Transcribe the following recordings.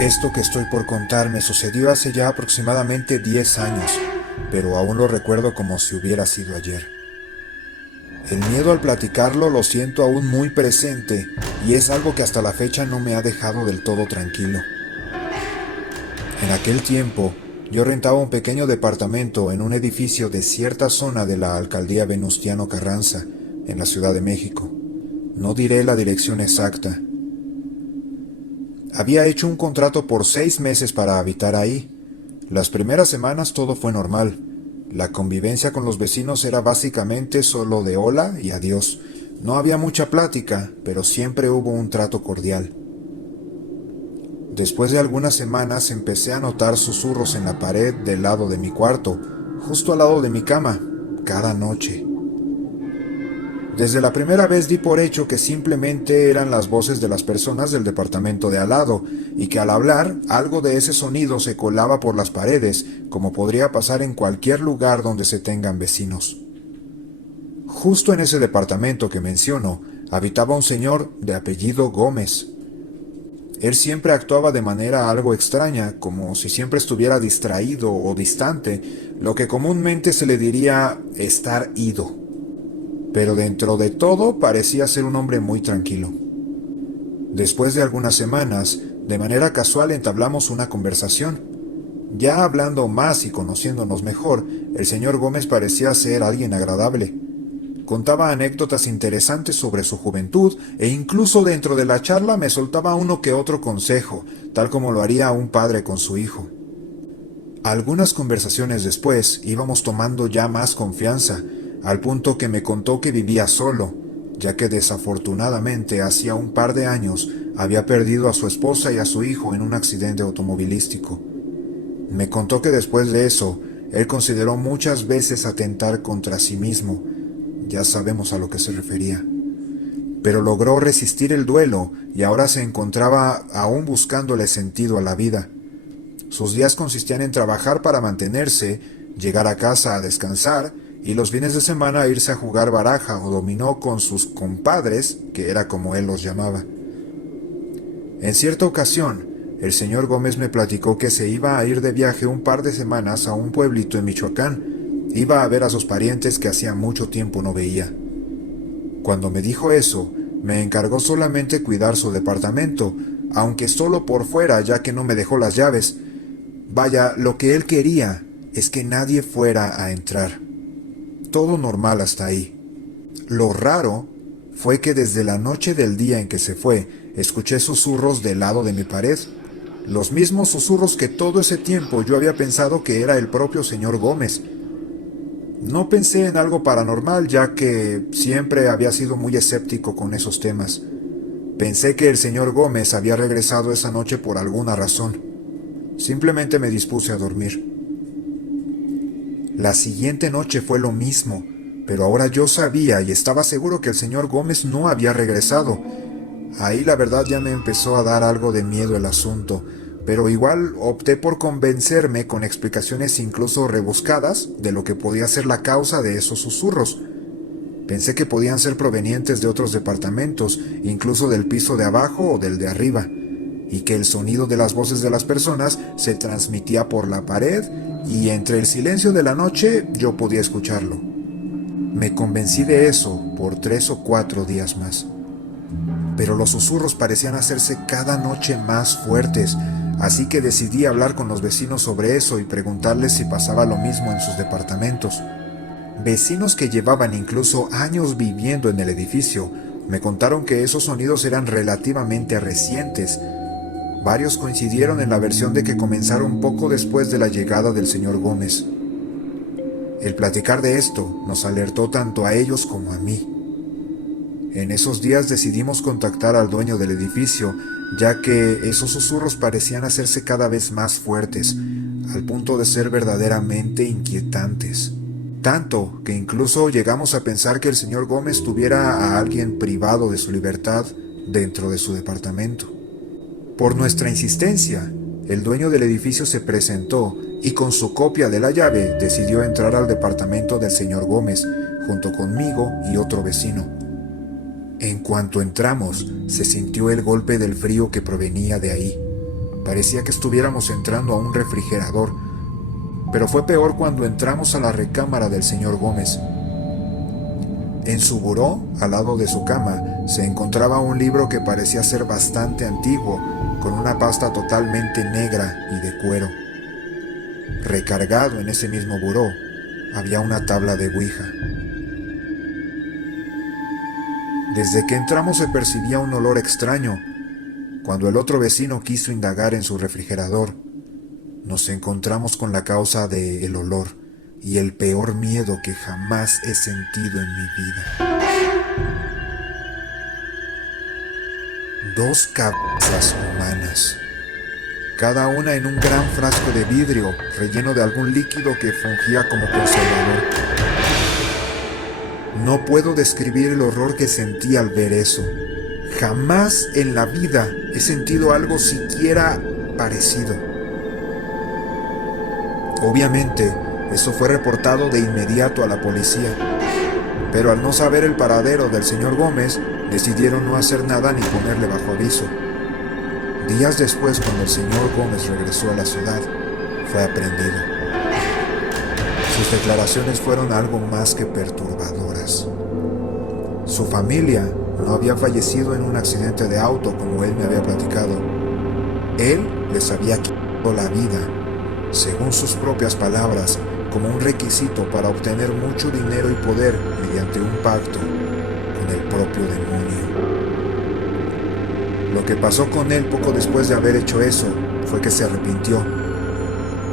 Esto que estoy por contar me sucedió hace ya aproximadamente 10 años, pero aún lo recuerdo como si hubiera sido ayer. El miedo al platicarlo lo siento aún muy presente y es algo que hasta la fecha no me ha dejado del todo tranquilo. En aquel tiempo, yo rentaba un pequeño departamento en un edificio de cierta zona de la alcaldía Venustiano Carranza, en la Ciudad de México. No diré la dirección exacta. Había hecho un contrato por 6 meses para habitar ahí. Las primeras semanas todo fue normal. La convivencia con los vecinos era básicamente solo de hola y adiós. No había mucha plática, pero siempre hubo un trato cordial. Después de algunas semanas empecé a notar susurros en la pared del lado de mi cuarto, justo al lado de mi cama, cada noche. Desde la primera vez di por hecho que simplemente eran las voces de las personas del departamento de al lado, y que al hablar algo de ese sonido se colaba por las paredes, como podría pasar en cualquier lugar donde se tengan vecinos. Justo en ese departamento que menciono, habitaba un señor de apellido Gómez. Él siempre actuaba de manera algo extraña, como si siempre estuviera distraído o distante, lo que comúnmente se le diría estar ido. Pero dentro de todo parecía ser un hombre muy tranquilo. Después de algunas semanas, de manera casual entablamos una conversación. Ya hablando más y conociéndonos mejor, el señor Gómez parecía ser alguien agradable. Contaba anécdotas interesantes sobre su juventud e incluso dentro de la charla me soltaba uno que otro consejo, tal como lo haría un padre con su hijo. Algunas conversaciones después íbamos tomando ya más confianza, al punto que me contó que vivía solo, ya que desafortunadamente hacía un par de años había perdido a su esposa y a su hijo en un accidente automovilístico. Me contó que después de eso, él consideró muchas veces atentar contra sí mismo. Ya sabemos a lo que se refería. Pero logró resistir el duelo y ahora se encontraba aún buscándole sentido a la vida. Sus días consistían en trabajar para mantenerse, llegar a casa a descansar y los fines de semana irse a jugar baraja o dominó con sus compadres, que era como él los llamaba. En cierta ocasión, el señor Gómez me platicó que se iba a ir de viaje un par de semanas a un pueblito en Michoacán. Iba a ver a sus parientes que hacía mucho tiempo no veía. Cuando me dijo eso, me encargó solamente cuidar su departamento, aunque solo por fuera, ya que no me dejó las llaves. Vaya, lo que él quería es que nadie fuera a entrar. Todo normal hasta ahí. Lo raro fue que desde la noche del día en que se fue, escuché susurros del lado de mi pared. Los mismos susurros que todo ese tiempo yo había pensado que era el propio señor Gómez. No pensé en algo paranormal, ya que siempre había sido muy escéptico con esos temas. Pensé que el señor Gómez había regresado esa noche por alguna razón. Simplemente me dispuse a dormir. La siguiente noche fue lo mismo, pero ahora yo sabía y estaba seguro que el señor Gómez no había regresado. Ahí la verdad ya me empezó a dar algo de miedo el asunto, pero igual opté por convencerme con explicaciones incluso rebuscadas de lo que podía ser la causa de esos susurros. Pensé que podían ser provenientes de otros departamentos, incluso del piso de abajo o del de arriba, y que el sonido de las voces de las personas se transmitía por la pared y entre el silencio de la noche yo podía escucharlo. Me convencí de eso por 3 o 4 días más. Pero los susurros parecían hacerse cada noche más fuertes, así que decidí hablar con los vecinos sobre eso y preguntarles si pasaba lo mismo en sus departamentos. Vecinos que llevaban incluso años viviendo en el edificio me contaron que esos sonidos eran relativamente recientes. Varios coincidieron en la versión de que comenzaron poco después de la llegada del señor Gómez. El platicar de esto nos alertó tanto a ellos como a mí. En esos días decidimos contactar al dueño del edificio, ya que esos susurros parecían hacerse cada vez más fuertes, al punto de ser verdaderamente inquietantes. Tanto que incluso llegamos a pensar que el señor Gómez tuviera a alguien privado de su libertad dentro de su departamento. Por nuestra insistencia, el dueño del edificio se presentó y con su copia de la llave decidió entrar al departamento del señor Gómez, junto conmigo y otro vecino. En cuanto entramos, se sintió el golpe del frío que provenía de ahí. Parecía que estuviéramos entrando a un refrigerador, pero fue peor cuando entramos a la recámara del señor Gómez. En su buró, al lado de su cama, se encontraba un libro que parecía ser bastante antiguo, con una pasta totalmente negra y de cuero. Recargado en ese mismo buró, había una tabla de Ouija. Desde que entramos se percibía un olor extraño. Cuando el otro vecino quiso indagar en su refrigerador, nos encontramos con la causa del olor y el peor miedo que jamás he sentido en mi vida. 2 cabezas humanas, cada una en un gran frasco de vidrio relleno de algún líquido que fungía como conservador. No puedo describir el horror que sentí al ver eso. Jamás en la vida he sentido algo siquiera parecido. Obviamente, eso fue reportado de inmediato a la policía, pero al no saber el paradero del señor Gómez, decidieron no hacer nada ni ponerle bajo aviso. Días después, cuando el señor Gómez regresó a la ciudad, fue aprehendido. Sus declaraciones fueron algo más que perturbadoras. Su familia no había fallecido en un accidente de auto como él me había platicado. Él les había quitado la vida, según sus propias palabras, como un requisito para obtener mucho dinero y poder mediante un pacto con el propio demonio. Lo que pasó con él poco después de haber hecho eso fue que se arrepintió,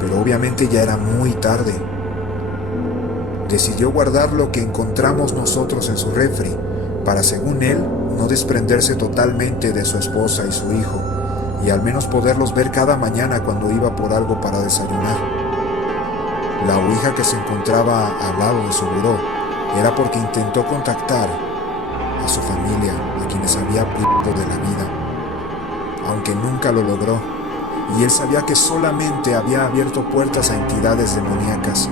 pero obviamente ya era muy tarde. Decidió guardar lo que encontramos nosotros en su refri para, según él, no desprenderse totalmente de su esposa y su hijo, y al menos poderlos ver cada mañana cuando iba por algo para desayunar. La ouija que se encontraba al lado de su buró era porque intentó contactar a su familia, a quienes había privado de la vida, aunque nunca lo logró, y él sabía que solamente había abierto puertas a entidades demoníacas,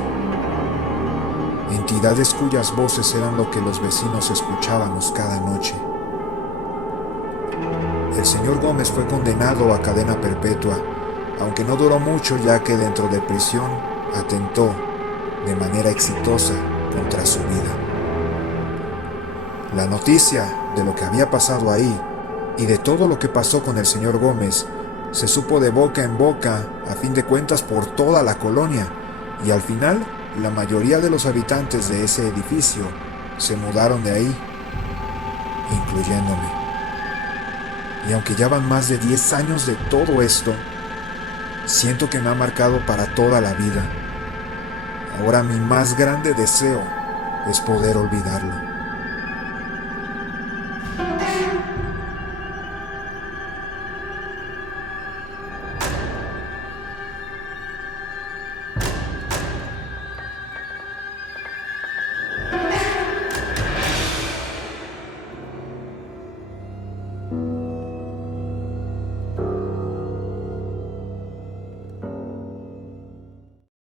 entidades cuyas voces eran lo que los vecinos escuchábamos cada noche. El señor Gómez fue condenado a cadena perpetua, aunque no duró mucho, ya que dentro de prisión atentó de manera exitosa contra su vida. La noticia de lo que había pasado ahí y de todo lo que pasó con el señor Gómez se supo de boca en boca, a fin de cuentas, por toda la colonia, y al final la mayoría de los habitantes de ese edificio se mudaron de ahí, incluyéndome. Y aunque ya van más de 10 años de todo esto, siento que me ha marcado para toda la vida. Ahora mi más grande deseo es poder olvidarlo.